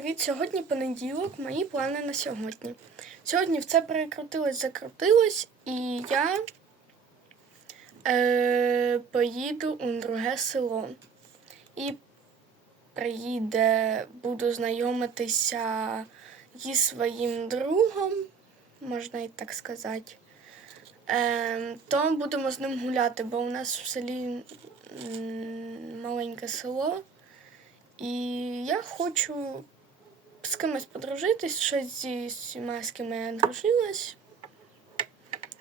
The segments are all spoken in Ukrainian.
привіт! Сьогодні понеділок, мої плани на сьогодні. Сьогодні все перекрутилось, закрутилось, і я е, поїду у друге село. І приїде, буду знайомитися зі своїм другом, можна і так сказати. Е, то будемо з ним гуляти, бо у нас в селі маленьке село. І я хочу з кимось подружитись, щось зі всіма, з ким я дружилась.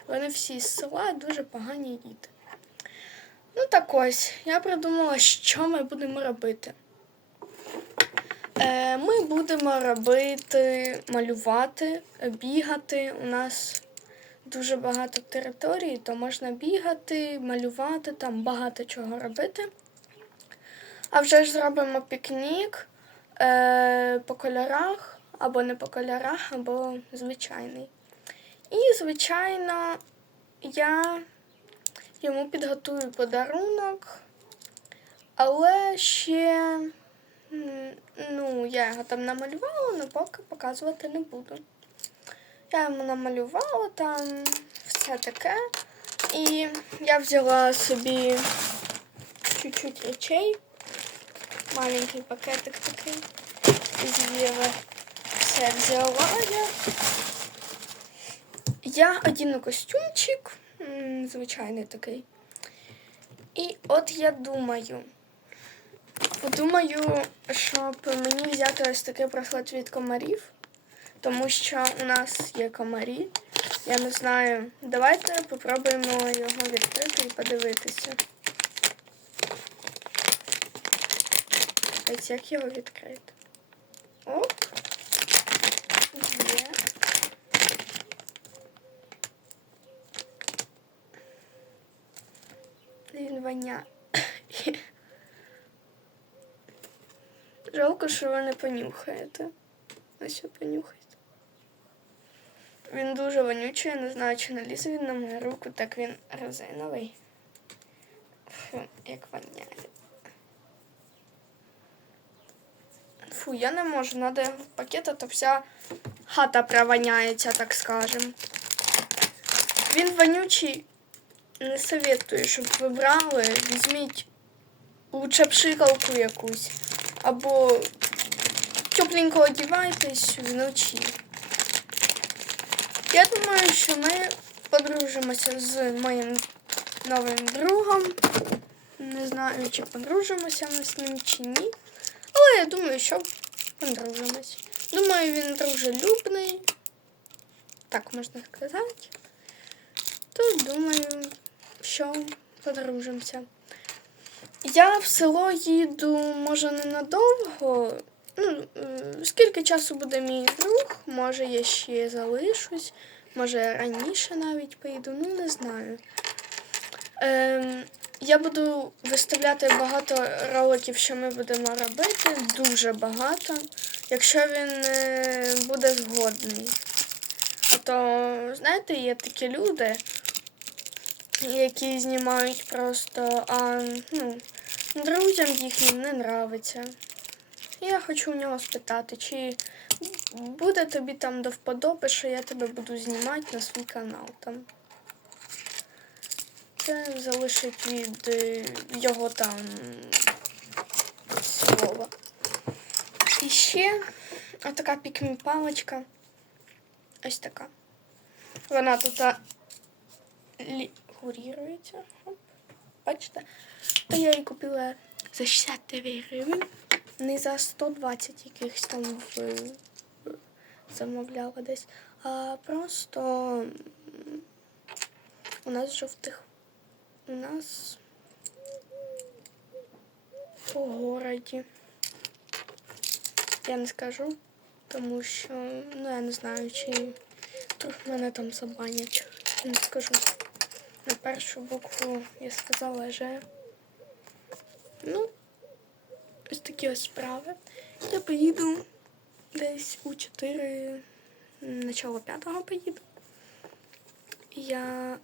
Вони всі з села дуже погані діти. Ну так ось, я придумала, що ми будемо робити. Е, ми будемо робити, малювати, бігати. У нас дуже багато територій, то можна бігати, малювати, там багато чого робити. А вже ж зробимо пікнік е, по кольорах, або не по кольорах, або звичайний. І, звичайно, я йому підготую подарунок, але ще ну, я його там намалювала, але поки показувати не буду. Я йому намалювала там все таке. І я взяла собі чуть-чуть речей маленький пакетик такий з Єви. Все взяла я. Я одіну костюмчик, звичайний такий. І от я думаю, думаю, щоб мені взяти ось такий браслет від комарів, тому що у нас є комарі. Я не знаю. Давайте попробуємо його відкрити і подивитися. Ось як його відкрити. Оп. Є. Він воня. Жалко, що ви не понюхаєте. Ось ви понюхайте. Він дуже вонючий, я не знаю, чи налізе він на мою руку, так він резиновий. Фу, як воняє. Фу, я не можу, його в пакет, а то вся хата провоняється, так скажем. Він вонючий, не советую, щоб ви брали. Візьміть лучше пшикалку якусь. Або тепленько одівайтесь вночі. Я думаю, що ми подружимося з моїм новим другом. Не знаю, чи подружимося ми з ним чи ні. Я думаю, що подружимось. Думаю, він дружелюбний. Так можна сказати. То думаю, що подружимося. Я в село їду, може, ненадовго. Ну, е, скільки часу буде мій друг, може я ще залишусь, може раніше навіть поїду, ну не знаю. Ем, я буду виставляти багато роликів, що ми будемо робити, дуже багато, якщо він е, буде згодний. А то, знаєте, є такі люди, які знімають просто, а ну, друзям їхнім не нравиться. Я хочу у нього спитати, чи буде тобі там до вподоби, що я тебе буду знімати на свій канал там. Це залишить від е, його там слова. І ще отака пікмі паличка. Ось така. Вона тут лігурірується. Бачите? То я її купила за 69 гривень. Не за 120 якихось там в... замовляла десь. А просто у нас жовтих у нас по городі. Я не скажу, тому що, ну я не знаю, чи вдруг мене там забанять. Не скажу. На першу букву я сказала Ж. Ну, ось такі ось справи. Я поїду десь у 4, начало 5 поїду. Я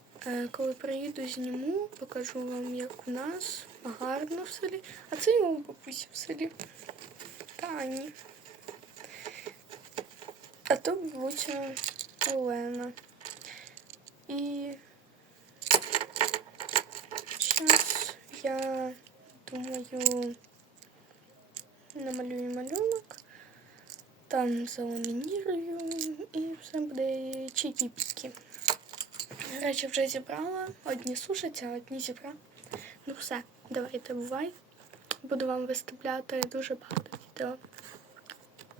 коли приїду, зніму, покажу вам, як у нас гарно в селі. А це у бабусі в селі. Тані. А тут бабуся Олена. І зараз я думаю намалюю малюнок, там заламінірую і все буде чікі-пікі. Речі вже зібрала, одні сушаться, а одні зібрала. Ну все, давайте бувай. Буду вам виставляти дуже багато відео.